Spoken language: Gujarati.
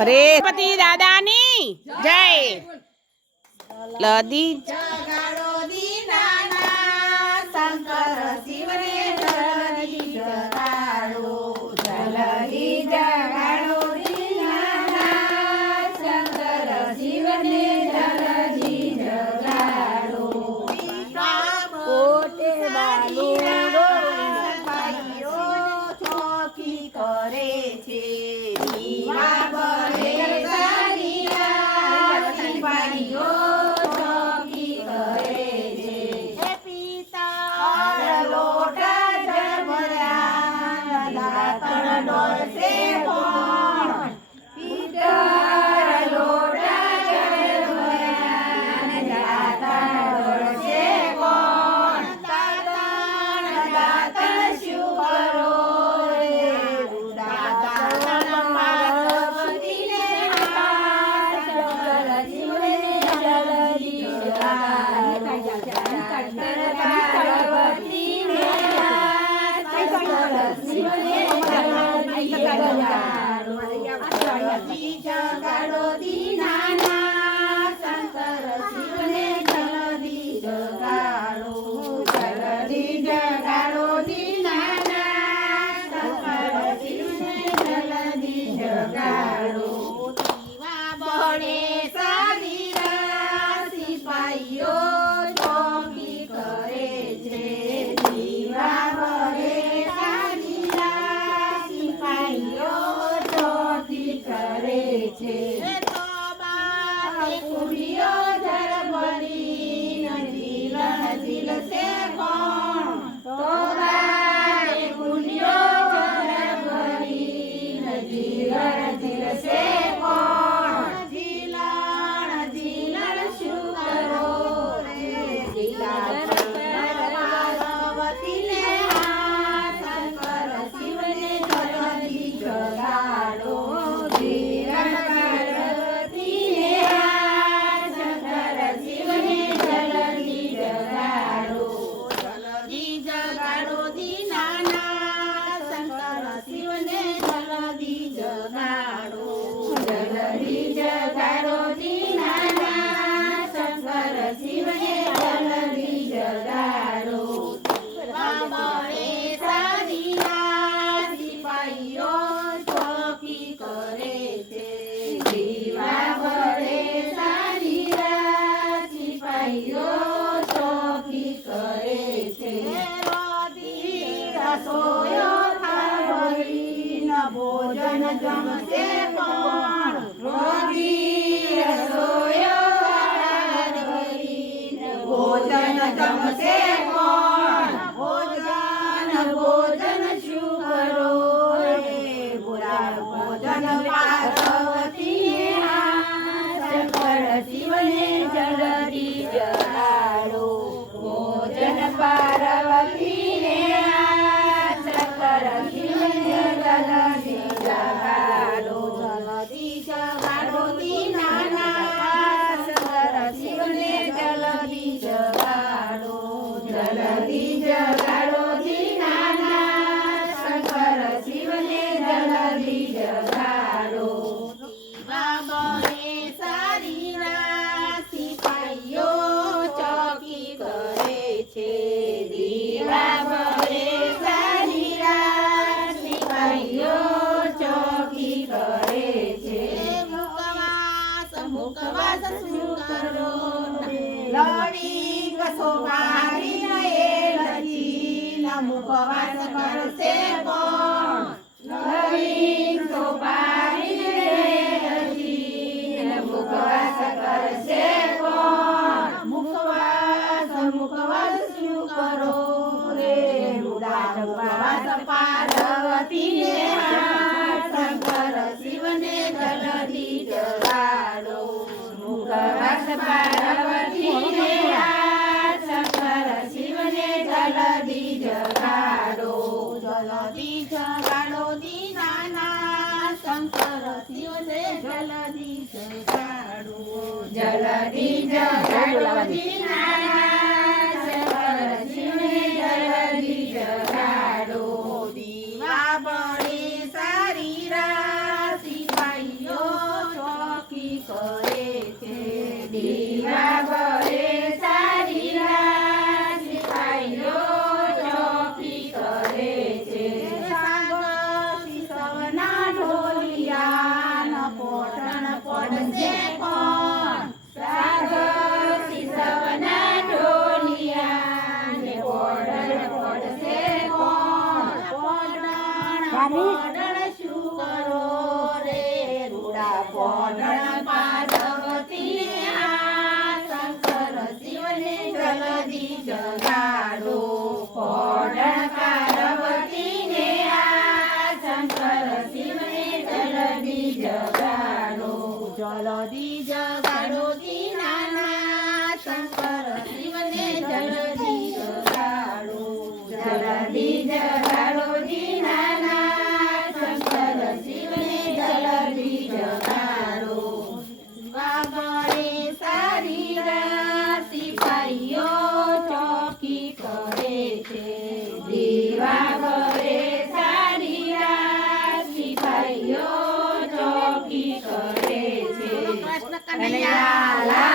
અરે પતિ દાદાની જય લદી જગાડો દીનાના શંકર શિવને જલદી જગાડો જલદી જગાડો દીનાના શંકર શિવને જલદી જગાડો કોટે બાલુડો ભાઈઓ ચોકી કરે છે દીવા બળે સારીયા સિપાહીઓ ચોકી કરે છે હે પિતા લોટા જમરા દાતણ ડોળશે કોણ પિતા લોટા જમરા દાતણ ડોળશે કોણ દાતણ શું કરો રે દાતણ પાર્વતીને શંકર શિવને જલદી જગાડો પાર્વતીને શંકર શિવને જલદી જગાડો જગાડો દીનાના શંકર શિવને જલદી જગાડો જલદી જગાડો દીનાના શંકર શિવને જલદી જગાડો દીવા બળે સારીરા સિપાહીઓ ચોકી કરે છે દીવા બળે સારીરા સિપાહીઓ ચોકી કરે છે તો બારે કુડીઓ ધરબડી નજીલ નજીલ સે કોણ તો બારે કુડીઓ ધરબડી નજીલ નજીલ સે કોણ જીલણ જીલણ શું કરો રે જીલણ પાર્વતીને શંકર શિવને જલદી જગાડો જીલણ પાર્વતીને શંકર શિવને જલદી જગાડો જલદી જગાડો દીનાના શંકર શિવને જલદી જગાડો જલદી જગાડો દીનાના શંકર શિવને જલદી જગાડો બાબરે સારીના સિપાહીઓ ચોકી કરે છે દીવા બળે સારીના સિપાહીઓ ચોકી કરે છે રસોયો થાળી ન ભોજન જમશે કોણ રોજી રસોયો થાળી ન ભોજન જમશે કોણ ભોજન ભોજન શું કરો રે ભોજન પાર્વતીને શંકર શિવને જલદી જગાડો ભોજન પાર્વતીને શંકર શિવને જલદી જગાડો જલદી જગાડો દીનાના શંકર શિવને જલદી જગાડો જલદી જગાડો દીનાના શંકર શિવને જલદી જગાડો દીવા બળે સારીના સિપાહીઓ ચોકી કરે છે દીવા બળે સારીના સિપાહીઓ ચોકી કરે છે મુકવાસ શું કરો લડી સોપારી લજી મુકવાસ કરશે કોણ લડી સોપારી લજી મુકવાસ કરશે કોણ મુકવાસ મુકવાસ શું કરો રે મુકવાસ પાર્વતીને શંકર શિવને જલદી જગાડો મુકવાસ પાર્વતીને શંકર શિવને જલદી જગાડો જલદી જગાડો દીનાના શંકર શિવને જલદી જગાડો જલદી જગાડો દીનાના શંકર શિવને જલદી જગાડો દીવા બળે કરો રે રૂડા પોઢણ પાર્વતીને આ શંકર શિવને જલ્દી જગાડો પોઢણ પાર્વતીને આ શંકર શિવને જલ્દી જગાડો જલ્દી જગાડો દીનાના શંકર શિવને જલ્દી જગાડો જલ્દી જગાડો દીનાના શંકર શિવને જલ્દી જગાડો વાગડે સારી રાત સિપાહીઓ ચોકી કરે છે દીવાગડે સારી રાત સિપાહીઓ ચોકી કરે છે કનૈયા